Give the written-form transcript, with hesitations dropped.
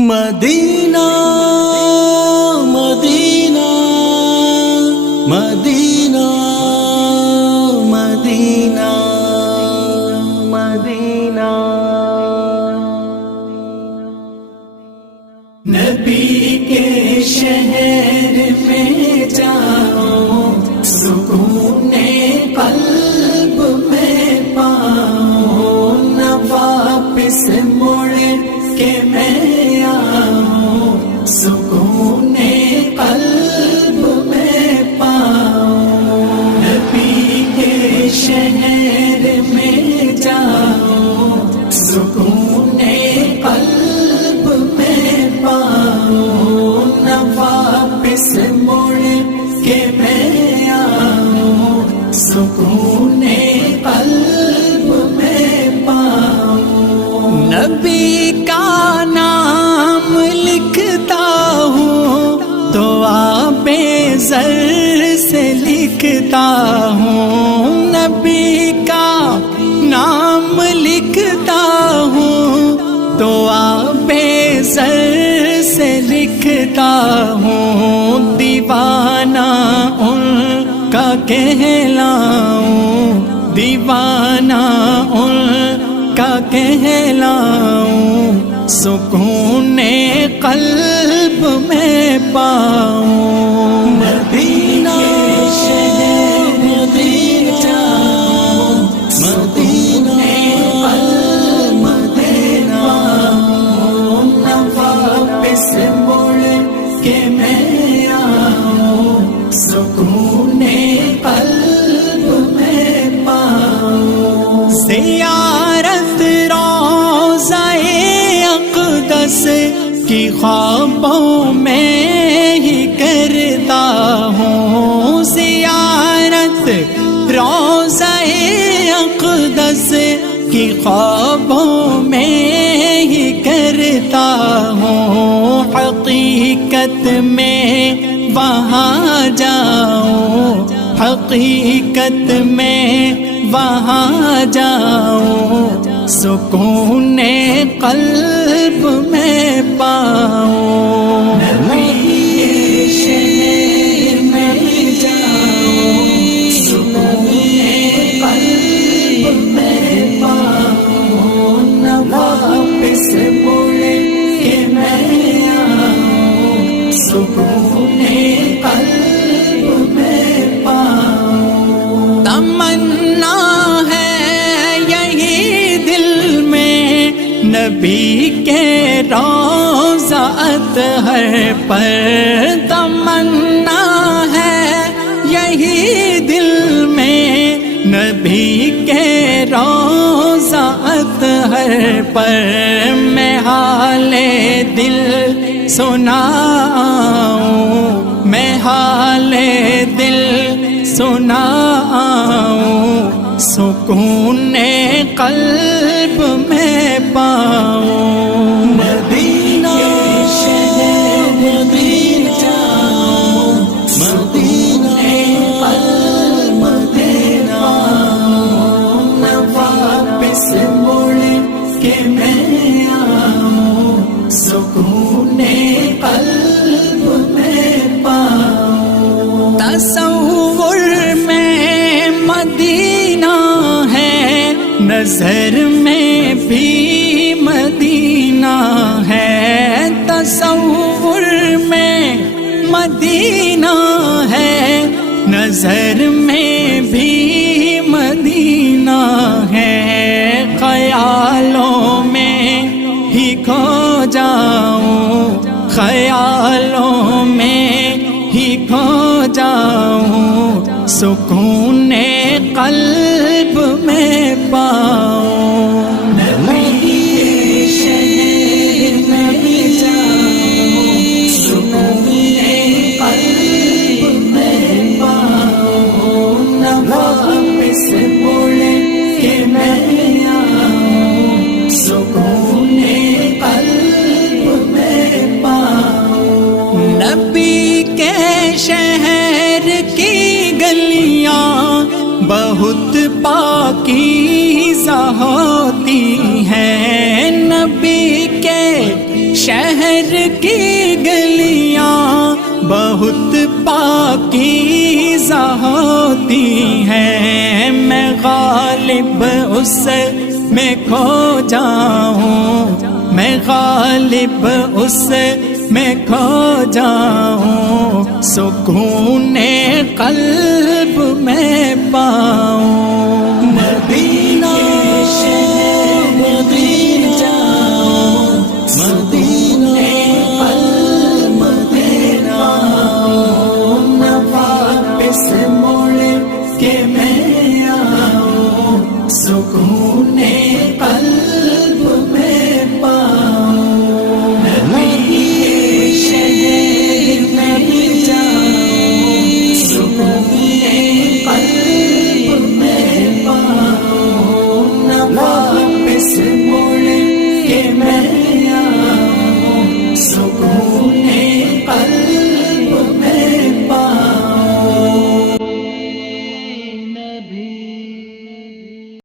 مدینہ مدینہ مدینہ مدینہ مدینہ نبی کے شہر میں جاؤ سکون قلب میں پاؤ نہ واپس مڑ کہ میں آؤں سکون قلب میں پاؤں نبی کے شہر میں جاؤں سکون قلب میں پاؤں نہ واپس مڑ کہ میں آؤں سکون قلب میں پاؤں نبی کا نام لکھتا ہوں تو آب زر سے لکھتا ہوں نبی کا نام لکھتا ہوں تو آب زر سے لکھتا ہوں دیوانہ ان کا کہلاؤں دیوانہ ان کا کہلاؤں سکون قلب میں پاؤں مدینہ مدینہ مدینہ قلب میں پاؤں نہ واپس مڑ کہ میں آؤں سکون قلب میں پاؤں زیارت روضہ اقدس کی خوابوں میں ہی کرتا ہوں زیارت روضہ اقدس کی خوابوں میں ہی کرتا ہوں حقیقت میں وہاں جاؤں حقیقت میں وہاں جاؤں سکون قلب میں پاؤں نبی کے شہر میں جاؤں سکون قلب میں پاؤں نہ واپس مڑ کہ میں آؤں سکون قلب میں پاؤں تمنا نبی کے روضہ اطہر پر تمنا ہے یہی دل میں نبی کے روضہ اطہر پر میں حال دل سناؤں میں حال دل سناؤں سکون قلب میں پاؤں مدینہ مدینہ مدینہ قلب میں پاؤں نہ واپس مڑ کہ میں آؤں سکون قلب میں پاؤں تصور میں مدینہ ہے نظر میں بھی مدینہ ہے تصور میں مدینہ ہے نظر میں بھی مدینہ ہے خیالوں میں ہی کھو جاؤں خیالوں میں ہی کھو جاؤں سکون قلب میں پاؤں نبی کے شہر میں جاؤں سکون قلب میں پاؤں نہ واپس مڑ کہ میں آؤں سکون قلب میں پاؤں نبی کے شہر کی گلیاں بہت پاکیزہ ہوتی ہیں نبی کے شہر کی گلیاں بہت پاکیزہ ہوتی ہیں، میں غالب اس میں کھو جاؤں، میں غالب اس میں کھو جاؤں، سکون قلب میں پاؤں۔ مدینہ مدینہ مدینہ قلب میرا، نہ واپس مڑ کے میں آؤں، سکون قلب